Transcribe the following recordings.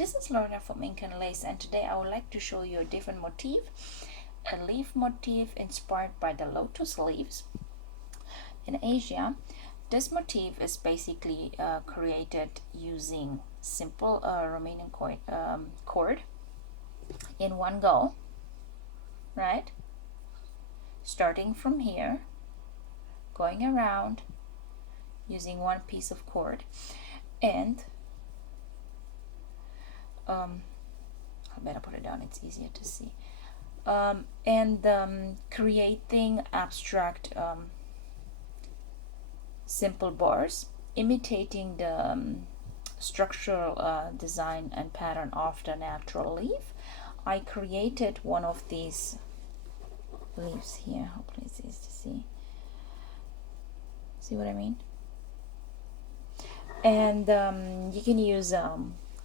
This is Lorena from Ink and Lace, and today I would like to show you a different motif, a leaf motif inspired by the lotus leaves in Asia. This motif is basically created using simple Romanian cord in one go, right? Starting from here, going around using one piece of cord, and I better put it down, it's easier to see, creating abstract simple bars imitating the structural design and pattern of the natural leaf. I created one of these leaves here. Hopefully it's easy to see what I mean. And you can use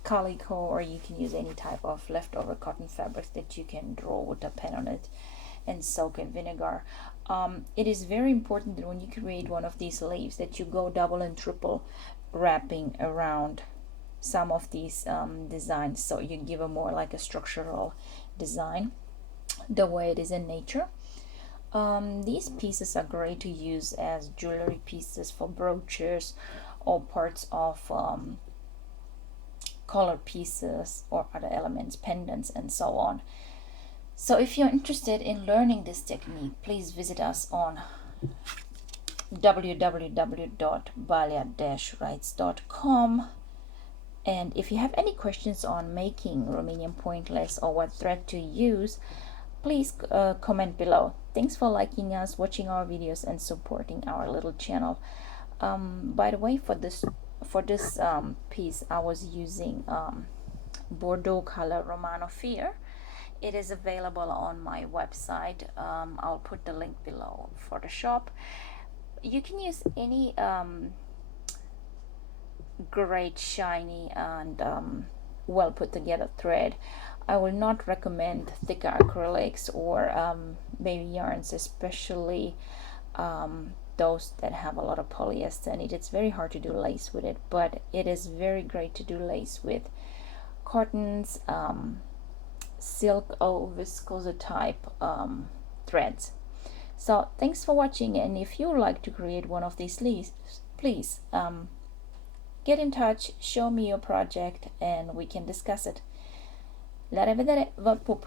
calico, or you can use any type of leftover cotton fabric that you can draw with a pen on it and soak in vinegar. It is very important that when you create one of these leaves that you go double and triple wrapping around some of these designs, so you give a more like a structural design the way it is in nature. These pieces are great to use as jewelry pieces for brooches or parts of collar pieces or other elements, pendants, and so on. So if you're interested in learning this technique, please visit us on www.balea-Raitz.com. And if you have any questions on making Romanian point lace or what thread to use, please comment below. Thanks for liking us, watching our videos, and supporting our little channel. By the way, for this piece, I was using Bordeaux color Romano Fear. It is available on my website. I'll put the link below for the shop. You can use any great shiny and well put together thread. I will not recommend thicker acrylics or baby yarns, especially those that have a lot of polyester in it. It's very hard to do lace with it, but it is very great to do lace with cottons, silk or viscose type threads. So thanks for watching, and if you like to create one of these leaves, please get in touch, show me your project, and we can discuss it. La revedere, va pup!